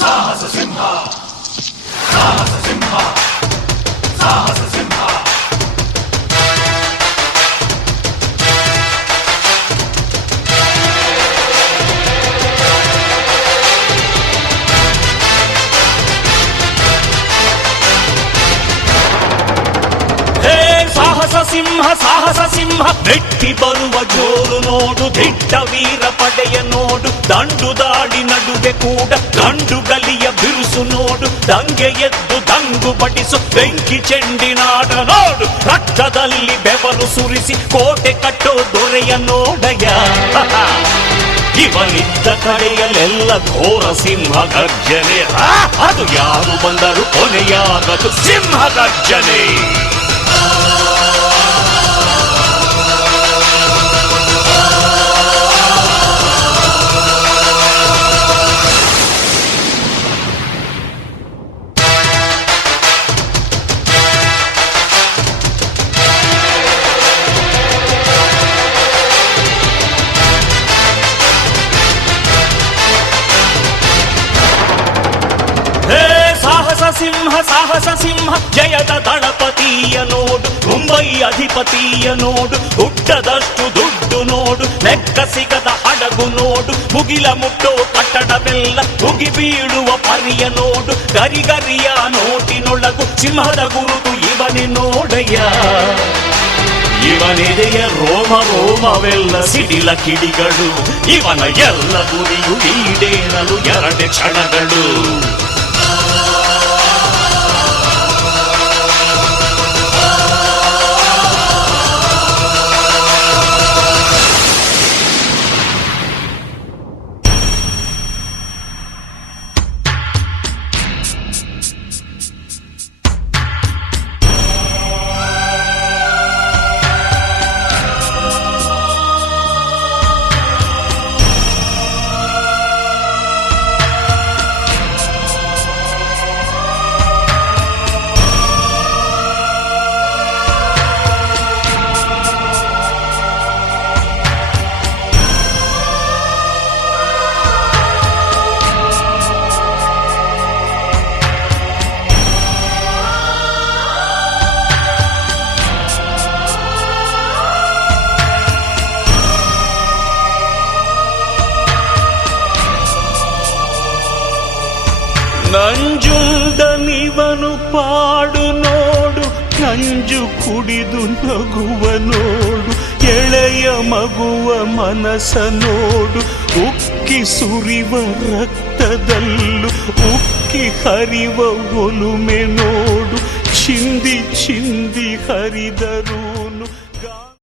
ಸಾಹಸ ಸಿಂಹ ಸಾಹಸ ಸಿಂಹ ಸಾಹಸ ಸಿಂಹ ಸಾಹಸ ಸಿಂಹ ಮೆಟ್ಟಿ ಬರುವ ಜೋರು ನೋಡು, ದಿಟ್ಟ ವೀರ ಪಡೆಯ ನೋಡು, ದಂಡು ದಾಡಿ ನಡುವೆ ಕೂಡ ಗಂಡು ಗಲಿಯ ಬಿರುಸು ನೋಡು, ದಂಗೆ ಎದ್ದು ದಂಗು ಬಡಿಸು ಬೆಂಕಿ ಚೆಂಡಿನಾಟ ನೋಡು, ರಕ್ತದಲ್ಲಿ ಬೆವರು ಸುರಿಸಿ ಕೋಟೆ ಕಟ್ಟೋ ದೊರೆಯ ನೋಡಯ್ಯ. ಇವನಿದ್ದ ಕಡೆಯಲ್ಲೆಲ್ಲ ಘೋರ ಸಿಂಹ ಗರ್ಜನೆ, ಅದು ಯಾರು ಬಂದರು ಕೊನೆಯಾಗದು ಸಿಂಹ ಗರ್ಜನೆ. ಸಾಹಸ ಸಿಂಹ ಜಯದ ದಳಪತಿಯ ನೋಡು, ಮುಂಬೈ ಅಧಿಪತಿಯ ನೋಡು, ಹುಟ್ಟದಷ್ಟು ದುಡ್ಡು ನೋಡು, ಲೆಕ್ಕ ಸಿಗದ ಹಡಗು ನೋಡು, ಮುಗಿಲ ಮುಟ್ಟೋ ಕಟ್ಟಡವೆಲ್ಲ ಮುಗಿ ಬೀಳುವ ಪರಿಯ ನೋಡು, ಗರಿಗರಿಯ ನೋಟಿನೊಳಗು ಸಿಂಹದ ಗುರುತು ಇವನೇ ನೋಡಯ್ಯ. ಇವನೆದೆಯ ರೋಮ ರೋಮವೆಲ್ಲ ಸಿಡಿಲ ಕಿಡಿಗಳು, ಇವನ ಎಲ್ಲ ಗುರಿಯು ಈಡೇರಲು 2 ಕ್ಷಣಗಳು. ನಂಜುಂಡನಿವನು ಪಾಡು ನೋಡು, ನಂಜು ಕುಡಿದು ನಗುವ ನೋಡು, ಎಳೆಯ ಮಗುವ ಮನಸ ನೋಡು, ಉಕ್ಕಿ ಸುರಿವ ರಕ್ತದಲ್ಲೂ ಉಕ್ಕಿ ಹರಿವ ಒಲುಮೆ ನೋಡು, ಚಿಂದಿ ಚಿಂದಿ ಹರಿದರೂನು